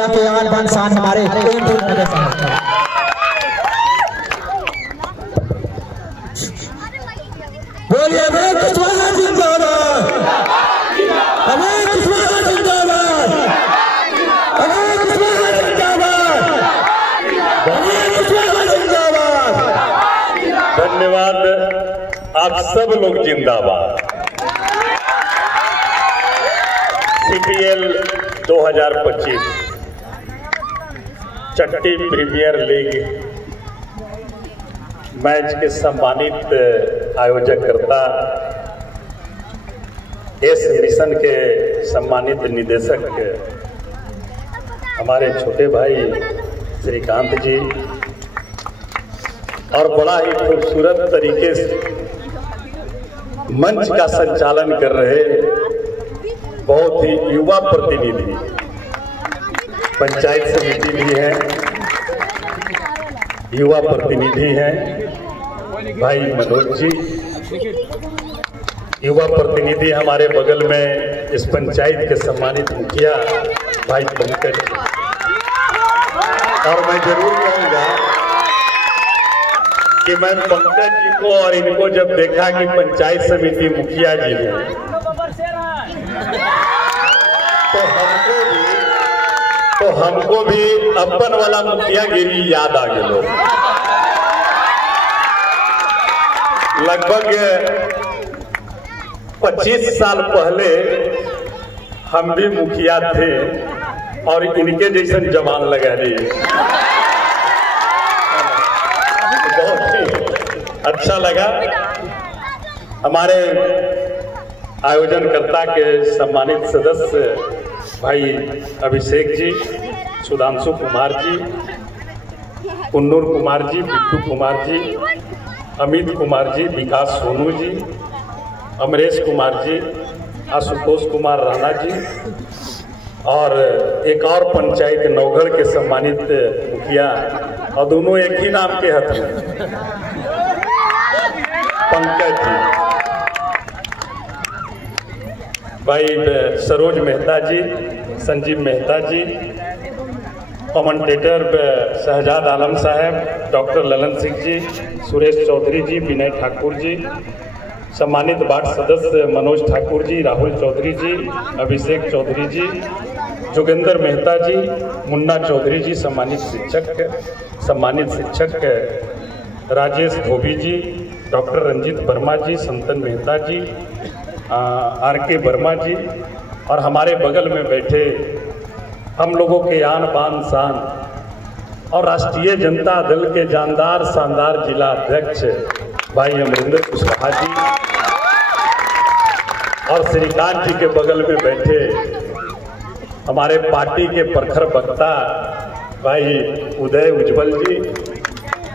जिला के आन बान शान हमारे बोलिए कुशवाहा जिंदाबाद, कुशवाहा जिंदाबाद, कुशवाहा जिंदाबाद। धन्यवाद। आप सब लोग जिंदाबाद। CPL 2025 चट्टी प्रीमियर लीग मैच के सम्मानित आयोजक करता इस मिशन के सम्मानित निदेशक हमारे छोटे भाई श्रीकांत जी और बड़ा ही खूबसूरत तरीके से मंच का संचालन कर रहे बहुत ही युवा प्रतिनिधि पंचायत समिति भी है, युवा प्रतिनिधि हैं भाई मनोज जी, युवा प्रतिनिधि हमारे बगल में इस पंचायत के सम्मानित मुखिया भाई पंकज जी। और मैं जरूर कहूँगा कि मैं पंकज जी को और इनको जब देखा कि पंचायत समिति मुखिया जी हैं तो हमको भी अपन वाला मुखिया गिरी याद आ गए। लोग लगभग 25 साल पहले हम भी मुखिया थे और इनके जैसे जवान लगा दिए। बहुत ही अच्छा लगा। हमारे आयोजनकर्ता के सम्मानित सदस्य भाई अभिषेक जी, सुधांशु कुमार जी, कुन्नूर कुमार जी, बिट्टू कुमार जी, अमित कुमार जी, विकास सोनू जी, अमरेश कुमार जी, आशुतोष कुमार राणा जी और एक और पंचायत नौगढ़ के सम्मानित मुखिया और दोनों एक ही नाम के हथ में पंकज जी, भाई सरोज मेहता जी, संजीव मेहता जी, कमेंटेटर शहजाद आलम साहब, डॉक्टर ललन सिंह जी, सुरेश चौधरी जी, विनय ठाकुर जी, सम्मानित वार्ड सदस्य मनोज ठाकुर जी, राहुल चौधरी जी, अभिषेक चौधरी जी, जोगेंद्र मेहता जी, मुन्ना चौधरी जी, सम्मानित शिक्षक राजेश धोबी जी, डॉक्टर रंजीत वर्मा जी, संतन मेहता जी, RK वर्मा जी और हमारे बगल में बैठे हम लोगों के आन बान शान और राष्ट्रीय जनता दल के जानदार शानदार जिला अध्यक्ष भाई अमरिंदर कुशवाहा जी और श्रीकांत जी के बगल में बैठे हमारे पार्टी के प्रखर वक्ता भाई उदय उज्जवल जी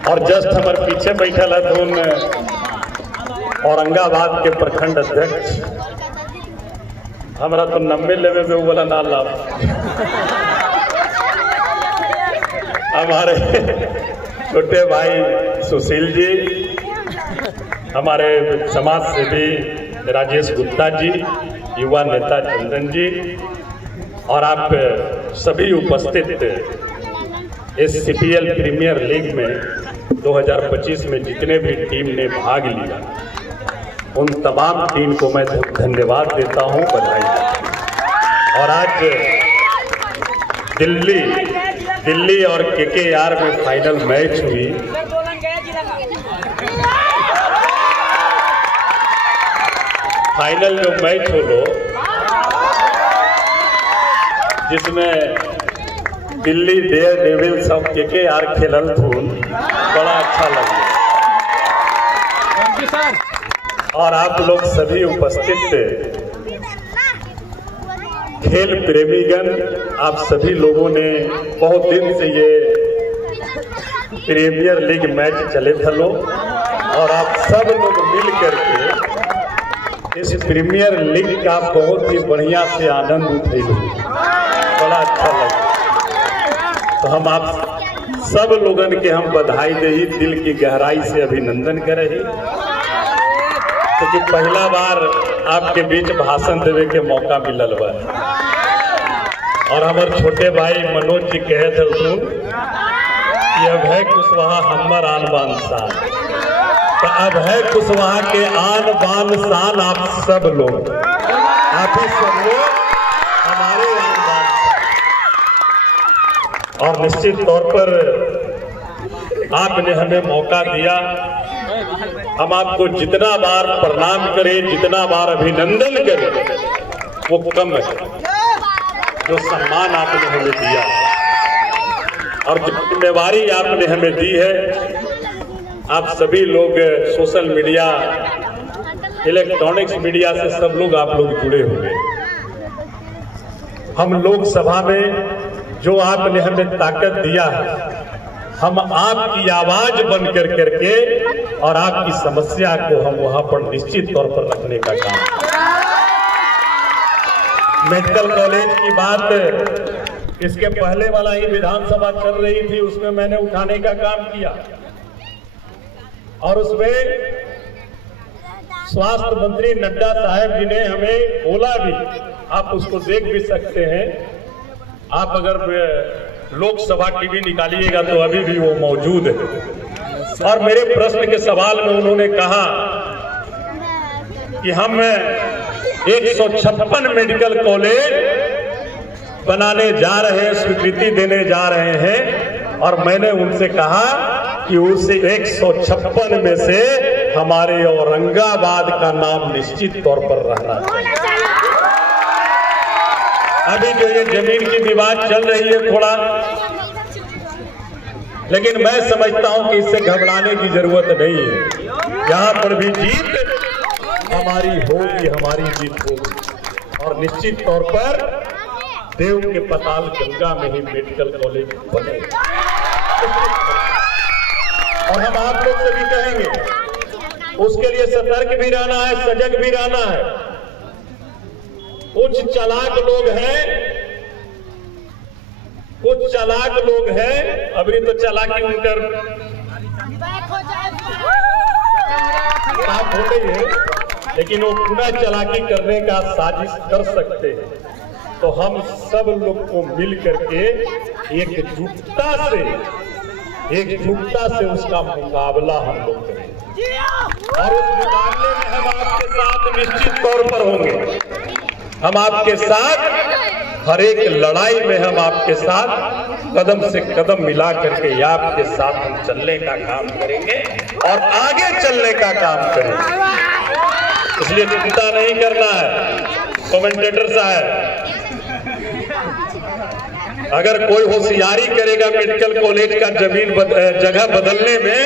और जस्ट हमारे पीछे बैठा धुन औरंगाबाद के प्रखंड अध्यक्ष हमारा तो 90 लेवे में वो वाला ना लाभ हमारे छोटे भाई सुशील जी, हमारे समाज सेवी राजेश गुप्ता जी, युवा नेता चंदन जी और आप सभी उपस्थित इस CPL प्रीमियर लीग में 2025 में जितने भी टीम ने भाग लिया उन तमाम टीम को मैं धन्यवाद देता हूं, बधाई। और आज दिल्ली और KKR में फाइनल मैच हुई। फाइनल जो मैच हो जिसमें दिल्ली डेयर डेविल्स और KKR खेलल थून, बड़ा अच्छा लगा। और आप लोग सभी उपस्थित खेल प्रेमीगण, आप सभी लोगों ने बहुत दिन से ये प्रीमियर लीग मैच चले थे और आप सब लोग मिल करके इस प्रीमियर लीग का बहुत ही बढ़िया से आनंद उठे, बड़ा अच्छा लगा। तो हम आप सब लोगन के हम बधाई दे, दिल की गहराई से अभिनंदन करें, क्योंकि पहला बार आपके बीच भाषण देवे के मौका मिलल बा और हमारे छोटे भाई मनोज जी कहे थे सुन कि अब है कुशवाहा हमर आन बान शान, तो अब है कुशवाहा के आन बान शान आप सब लोग, आप ही सब लोग हमारे आन बान शान। और निश्चित तौर पर आपने हमें मौका दिया, हम आपको जितना बार प्रणाम करें, जितना बार अभिनंदन करें वो कम है, जो सम्मान आपने हमें दिया और जो जिम्मेवारी आपने हमें दी है। आप सभी लोग सोशल मीडिया, इलेक्ट्रॉनिक्स मीडिया से सब लोग आप लोग जुड़े हुए। हम लोकसभा में जो आपने हमें ताकत दिया है, हम आपकी आवाज बनकर करके और आपकी समस्या को हम वहां पर निश्चित तौर पर रखने का काम। मेडिकल कॉलेज की बात इसके पहले वाला ही विधानसभा चल रही थी, उसमें मैंने उठाने का काम किया और उसमें स्वास्थ्य मंत्री नड्डा साहब जी ने हमें बोला भी, आप उसको देख भी सकते हैं, आप अगर लोकसभा टीवी निकालिएगा तो अभी भी वो मौजूद है। और मेरे प्रश्न के सवाल में उन्होंने कहा कि हम 156 मेडिकल कॉलेज बनाने जा रहे हैं, स्वीकृति देने जा रहे हैं, और मैंने उनसे कहा कि उस 156 में से हमारे औरंगाबाद का नाम निश्चित तौर पर रहना चाहिए। अभी जो ये जमीन की विवाद चल रही है थोड़ा, लेकिन मैं समझता हूं कि इससे घबराने की जरूरत नहीं है। यहां पर भी जीत हमारी होगी, हमारी जीत होगी। और निश्चित तौर पर देव के पताल गंगा में ही मेडिकल कॉलेज बने। और हम आप लोग से भी कहेंगे, उसके लिए सतर्क भी रहना है, सजग भी रहना है। कुछ चालाक लोग हैं, अभी तो चालाकी उनकर साफ हो गई है, लेकिन वो पुनः चालाकी करने का साजिश कर सकते हैं। तो हम सब लोग को मिल करके एकजुटता से उसका मुकाबला हम लोग करें, और उस मुकाबले में हम आपके साथ निश्चित तौर पर होंगे। हम आपके साथ हर एक लड़ाई में हम आपके साथ कदम से कदम मिला करके आपके साथ हम चलने का काम करेंगे और आगे चलने का काम करेंगे। इसलिए चिंता नहीं करना है। कमेंटेटर साहब, अगर कोई होशियारी करेगा मेडिकल कॉलेज का जगह बदलने में,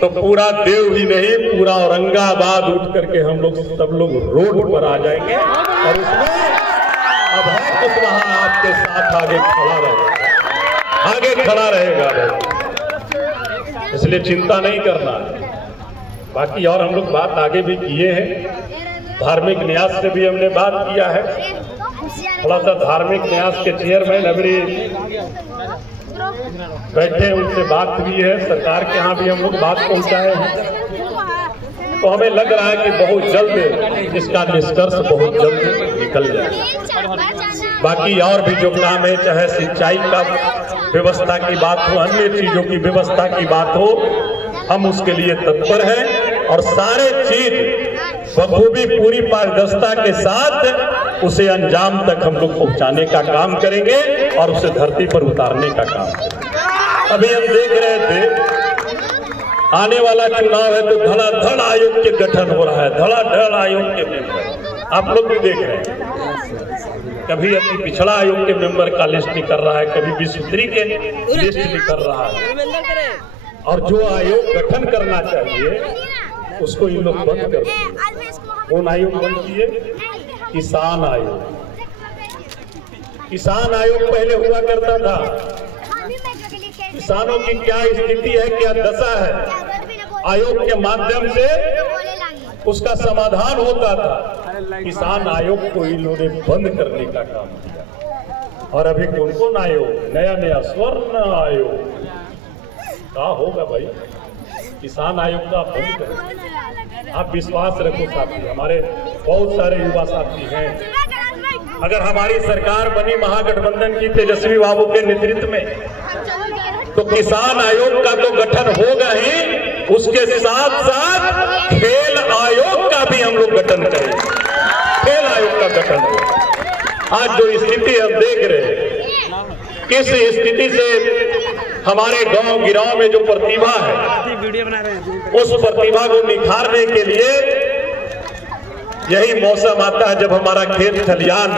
तो पूरा देव ही नहीं, पूरा औरंगाबाद उठ करके हम लोग सब लोग रोड पर आ जाएंगे। और उसमें अब है कुशवाहा आपके साथ आगे खड़ा रहेगा। इसलिए चिंता नहीं करना। बाकी और हम लोग बात आगे भी किए हैं, धार्मिक न्यास से भी हमने बात किया है। थोड़ा सा धार्मिक न्यास के चेयरमैन अभी बैठे, उनसे बात हुई है, सरकार के यहाँ भी हम लोग बात पहुंचाए हैं। तो हमें लग रहा है कि बहुत जल्द इसका निष्कर्ष बहुत जल्द निकल जाए। बाकी और भी जो काम है, चाहे सिंचाई का व्यवस्था की बात हो, अन्य चीजों की व्यवस्था की बात हो, हम उसके लिए तत्पर हैं और सारे चीज बखूबी पूरी पारदर्शिता के साथ उसे अंजाम तक हम लोग पहुंचाने का काम करेंगे और उसे धरती पर उतारने का काम करेंगे। अभी हम देख रहे थे, आने वाला चुनाव है तो धड़ाधड़ आयोग के गठन हो रहा है, धड़ाधड़ आयोग के मेंबर आप लोग भी देख रहे हैं। कभी अति पिछड़ा आयोग के मेंबर का लिस्ट निकल रहा है, कभी विश्वत्री के लिस्ट निकल रहा है। और जो आयोग गठन करना चाहिए उसको इन लोग बंद कर दिए। कौन आयोग बंद किए? किसान आयोग। किसान आयोग पहले हुआ करता था, किसानों की क्या स्थिति है, क्या दशा है, आयोग के माध्यम से उसका समाधान होता था। किसान आयोग को इन लोगों ने बंद करने का काम किया। और अभी कौन कौन आयोग, नया नया स्वर्ण आयोग क्या होगा भाई? किसान आयोग का बंद करें। आप विश्वास रखो साथी, हमारे बहुत सारे युवा साथी हैं अगर हमारी सरकार बनी महागठबंधन की तेजस्वी बाबू के नेतृत्व में, तो किसान आयोग का तो गठन होगा ही, उसके साथ साथ खेल आयोग का भी हम लोग गठन करेंगे। खेल आयोग का गठन होगा। आज जो स्थिति हम देख रहे हैं, किस स्थिति से हमारे गांव गिराव में जो प्रतिभा है, उस प्रतिभा को निखारने के लिए यही मौसम आता है जब हमारा खेत खलियान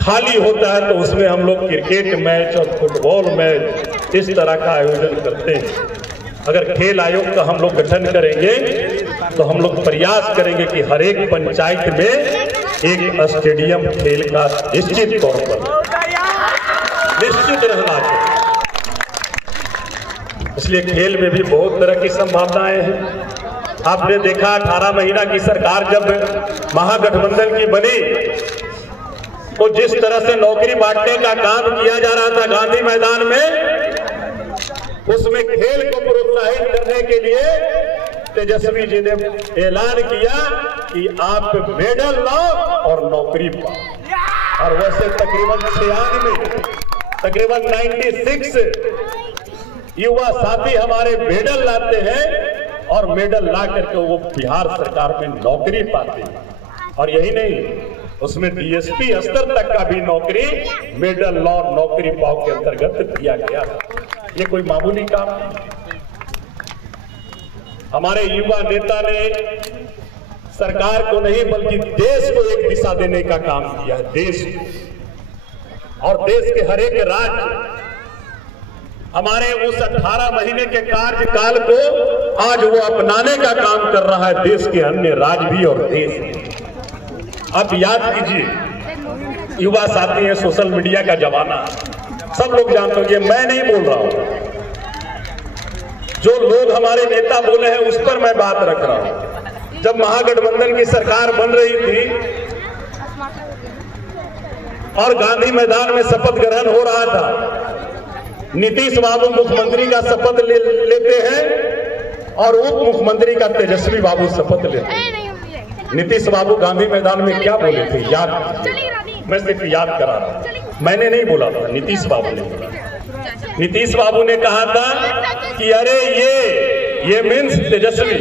खाली होता है, तो उसमें हम लोग क्रिकेट मैच और फुटबॉल मैच इस तरह का आयोजन करते हैं। अगर खेल आयोग का हम लोग गठन करेंगे तो हम लोग प्रयास करेंगे कि हर एक पंचायत में एक स्टेडियम खेल का निश्चित तौर पर निश्चित रहना चाहिए। इसलिए खेल में भी बहुत तरह की संभावनाएं हैं। आपने देखा 18 महीना की सरकार जब महागठबंधन की बनी, तो जिस तरह से नौकरी बांटने का काम किया जा रहा था गांधी मैदान में, उसमें खेल को प्रोत्साहित करने के लिए तेजस्वी जी ने ऐलान किया कि आप मेडल लाओ और नौकरी पाओ। और वैसे तकरीबन 96 युवा साथी हमारे मेडल लाते हैं और मेडल ला करके वो बिहार सरकार में नौकरी पाते हैं। और यही नहीं, उसमें डीएसपी स्तर तक का भी नौकरी मेडल लॉ नौकरी पाओ के अंतर्गत दिया गया। ये कोई मामूली काम नहीं। हमारे युवा नेता ने सरकार को नहीं बल्कि देश को एक दिशा देने का काम किया है। देश और देश के हर एक राज्य हमारे उस 18 महीने के कार्यकाल को आज वो अपनाने का काम कर रहा है, देश के अन्य राज्य भी और देश भी। अब याद कीजिए, युवा साथी है, सोशल मीडिया का जमाना, सब लोग जानते हो, ये मैं नहीं बोल रहा हूं, जो लोग हमारे नेता बोले हैं उस पर मैं बात रख रहा हूं। जब महागठबंधन की सरकार बन रही थी और गांधी मैदान में शपथ ग्रहण हो रहा था, नीतीश बाबू मुख्यमंत्री का शपथ लेते हैं और उप मुख्यमंत्री का तेजस्वी बाबू शपथ लेते हैं। नीतीश बाबू गांधी मैदान में क्या बोले थे, याद, मैं सिर्फ याद करा रहा हूं, मैंने नहीं बोला था, नीतीश बाबू ने बोला। नीतीश बाबू ने कहा था कि अरे ये मीन्स तेजस्वी,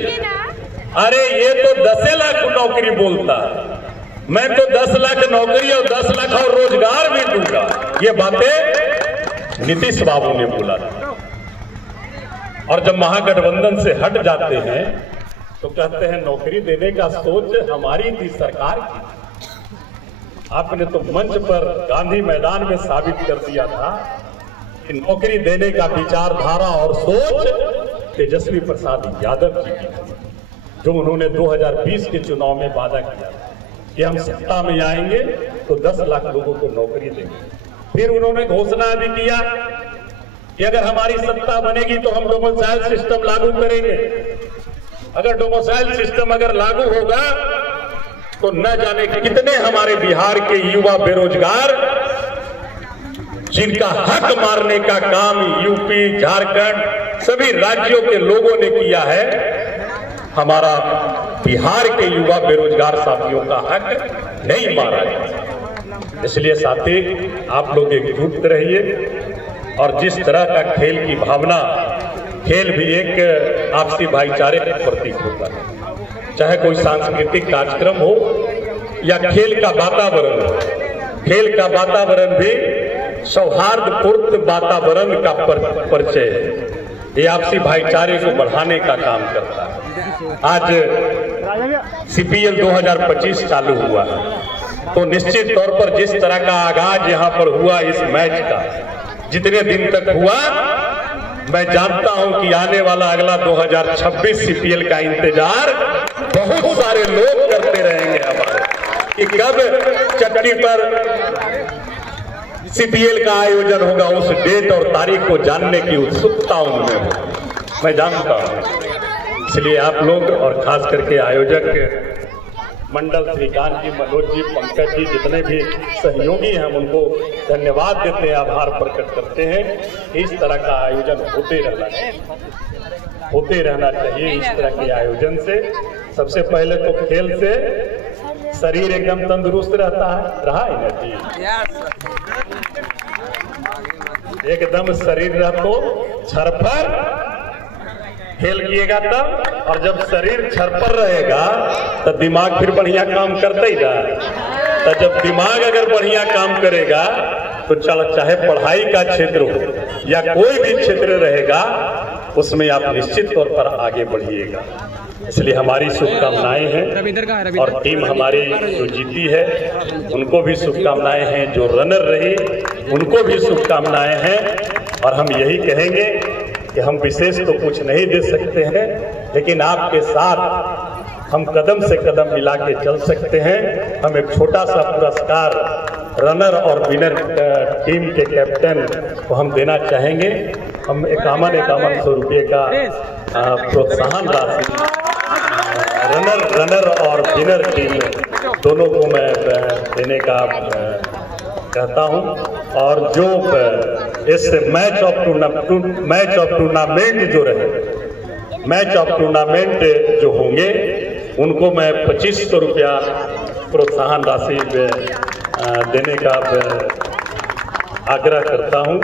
अरे ये तो 10 लाख नौकरी बोलता, मैं तो 10 लाख नौकरी और 10 लाख और रोजगार भी दूंगा। ये बातें नीतीश बाबू ने बोला था। और जब महागठबंधन से हट जाते हैं तो कहते हैं नौकरी देने का सोच हमारी थी, सरकार की। आपने तो मंच पर गांधी मैदान में साबित कर दिया था कि नौकरी देने का विचारधारा और सोच तेजस्वी प्रसाद यादव जी की, जो उन्होंने 2020 के चुनाव में वादा किया कि हम सत्ता में आएंगे तो 10 लाख लोगों को नौकरी देंगे। फिर उन्होंने घोषणा भी किया कि अगर हमारी सत्ता बनेगी तो हम डोमिसाइल सिस्टम लागू करेंगे। अगर डोमिसाइल सिस्टम अगर लागू होगा तो न जाने कितने हमारे बिहार के युवा बेरोजगार, जिनका हक मारने का काम यूपी, झारखंड, सभी राज्यों के लोगों ने किया है, हमारा बिहार के युवा बेरोजगार साथियों का हक नहीं मारा जाए। इसलिए साथी, आप लोग एकजुट रहिए। और जिस तरह का खेल की भावना, खेल भी एक आपसी भाईचारे का प्रतीक होता है, चाहे कोई सांस्कृतिक कार्यक्रम हो या खेल का वातावरण हो। खेल का वातावरण भी सौहार्दपूर्ण वातावरण का परिचय है। ये आपसी भाईचारे को बढ़ाने का काम करता है। आज सीपीएल 2025 चालू हुआ है, तो निश्चित तौर पर जिस तरह का आगाज यहाँ पर हुआ इस मैच का, जितने दिन तक हुआ, मैं जानता हूं कि आने वाला अगला 2026 सीपीएल का इंतजार बहुत सारे लोग करते रहेंगे हमारे, कि कब चट्टी पर सीपीएल का आयोजन होगा। उस डेट और तारीख को जानने की उत्सुकता उनमें हो, मैं जानता हूं। इसलिए आप लोग और खास करके आयोजक मंडल, श्रीकांत जी, मनोज जी, पंकज जी, जितने भी सहयोगी हैं, हम उनको धन्यवाद देते हैं, आभार प्रकट करते हैं। इस तरह का आयोजन होते रहना चाहिए। इस तरह के आयोजन से सबसे पहले तो खेल से शरीर एकदम तंदुरुस्त रहता है, रहा है ना जी, एकदम शरीर रह तो छर पर खेल किएगा तब, और जब शरीर छर पर रहेगा तो दिमाग फिर बढ़िया काम करता ही ना। तो जब दिमाग अगर बढ़िया काम करेगा तो चाहे पढ़ाई का क्षेत्र हो या कोई भी क्षेत्र रहेगा, उसमें आप निश्चित तौर पर आगे बढ़िएगा। इसलिए हमारी शुभकामनाएं हैं, और टीम हमारी जो जीती है उनको भी शुभकामनाएं हैं, जो रनर रही उनको भी शुभकामनाएं हैं। और हम यही कहेंगे कि हम विशेष तो कुछ नहीं दे सकते हैं, लेकिन आपके साथ हम कदम से कदम मिला के चल सकते हैं। हम एक छोटा सा पुरस्कार रनर और विनर टीम के कैप्टन को हम देना चाहेंगे। हम 51 रुपये का प्रोत्साहन राशि रनर और विनर टीम दोनों को मैं देने का कहता हूं। और जो इस मैच ऑफ टूर्नामेंट जो रहे, मैच ऑफ टूर्नामेंट जो होंगे उनको मैं 2500 रुपया प्रोत्साहन राशि देने का आग्रह करता हूं।